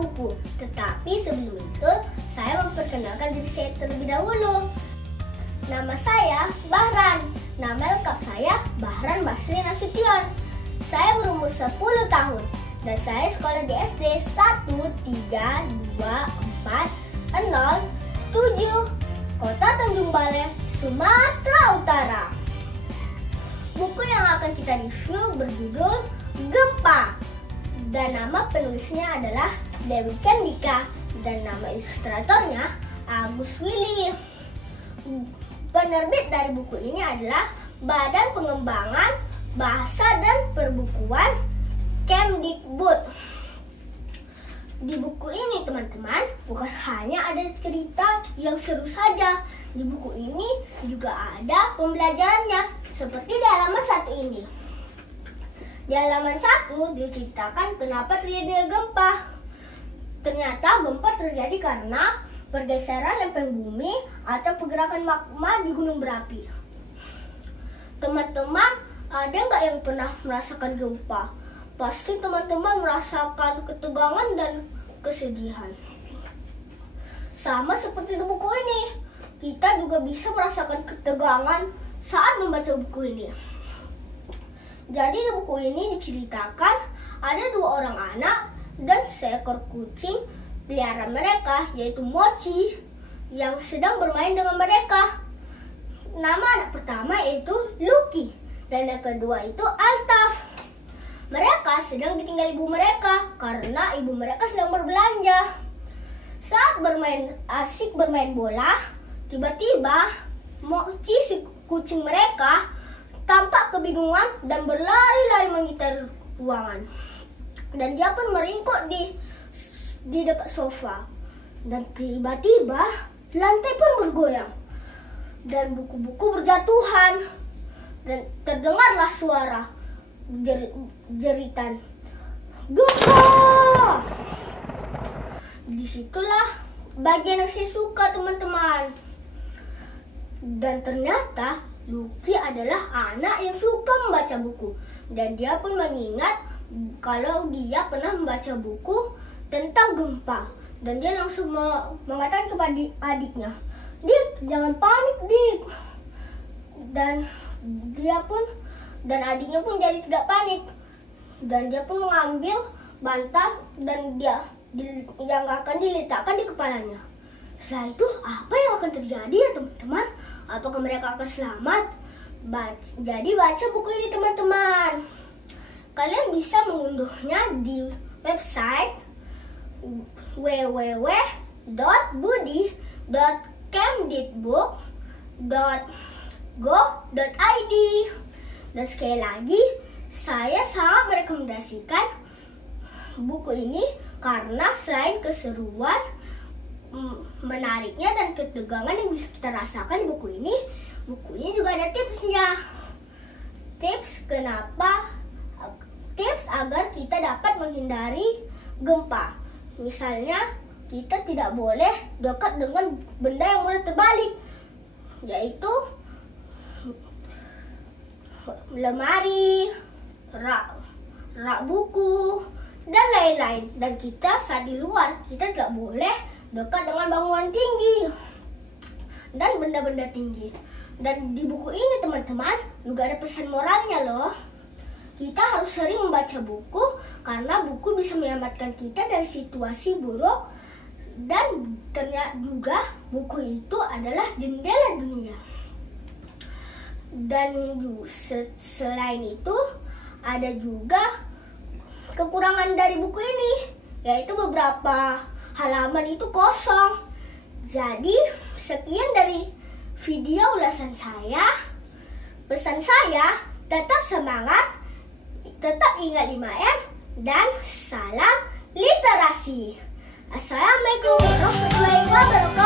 buku. Tetapi sebelum itu, saya memperkenalkan diri saya terlebih dahulu. Nama saya Bahran. Nama lengkap saya Bahran Basri Nasution. Saya berumur 10 tahun dan saya sekolah di SD 1324007, Kota Tanjung Balai, Sumatera Utara. Buku yang akan kita review berjudul Gempa dan nama penulisnya adalah Dewi Candika dan nama ilustratornya Agus Willy. Penerbit dari buku ini adalah Badan Pengembangan Bahasa dan Perbukuan Kemdikbud. Di buku ini teman-teman, bukan hanya ada cerita yang seru saja. Di buku ini juga ada pembelajarannya, seperti di halaman 1 ini. Di halaman 1 diceritakan kenapa terjadi gempa. Ternyata gempa terjadi karena pergeseran lempeng bumi atau pergerakan magma di gunung berapi. Teman-teman, ada nggak yang pernah merasakan gempa? Pasti teman-teman merasakan ketegangan dan kesedihan. Sama seperti di buku ini, kita juga bisa merasakan ketegangan saat membaca buku ini. Jadi di buku ini diceritakan ada 2 orang anak dan seekor kucing peliharaan mereka, yaitu Mochi, yang sedang bermain dengan mereka. Nama anak pertama yaitu Lucky dan yang kedua itu Altaf. Mereka sedang ditinggal ibu mereka karena ibu mereka sedang berbelanja. Saat asik bermain bola, tiba-tiba Mochi, si kucing mereka, tampak kebingungan dan berlari-lari mengitari ruangan. Dan dia pun meringkuk di dekat sofa. Dan tiba-tiba lantai pun bergoyang dan buku-buku berjatuhan dan terdengarlah suara jeritan gempa. Disitulah bagian yang saya suka teman-teman. Dan ternyata Lucky adalah anak yang suka membaca buku dan dia pun mengingat kalau dia pernah membaca buku tentang gempa. Dan dia langsung mengatakan kepada adiknya, "Dik, jangan panik, Dik." Dan adiknya pun jadi tidak panik. Dan dia pun mengambil bantal dan yang akan diletakkan di kepalanya. Setelah itu, apa yang akan terjadi ya teman-teman? Apakah mereka akan selamat? Jadi baca buku ini teman-teman. Kalian bisa mengunduhnya di website www.kemdikbud.go.id. Dan sekali lagi, saya sangat merekomendasikan buku ini karena selain keseruan, menariknya dan ketegangan yang bisa kita rasakan di buku ini juga ada tipsnya. Tips agar kita dapat menghindari gempa. Misalnya, kita tidak boleh dekat dengan benda yang mudah terbalik, yaitu lemari, rak buku, dan lain-lain. Dan kita saat di luar, kita tidak boleh dekat dengan bangunan tinggi dan benda-benda tinggi. Dan di buku ini teman-teman juga ada pesan moralnya loh. Kita harus sering membaca buku karena buku bisa menyelamatkan kita dari situasi buruk. Dan ternyata juga buku itu adalah jendela dunia. Dan selain itu ada juga kekurangan dari buku ini, yaitu beberapa halaman itu kosong. Jadi sekian dari video ulasan saya. Pesan saya, tetap semangat, tetap ingat 5M, dan salam literasi. Assalamualaikum warahmatullahi wabarakatuh.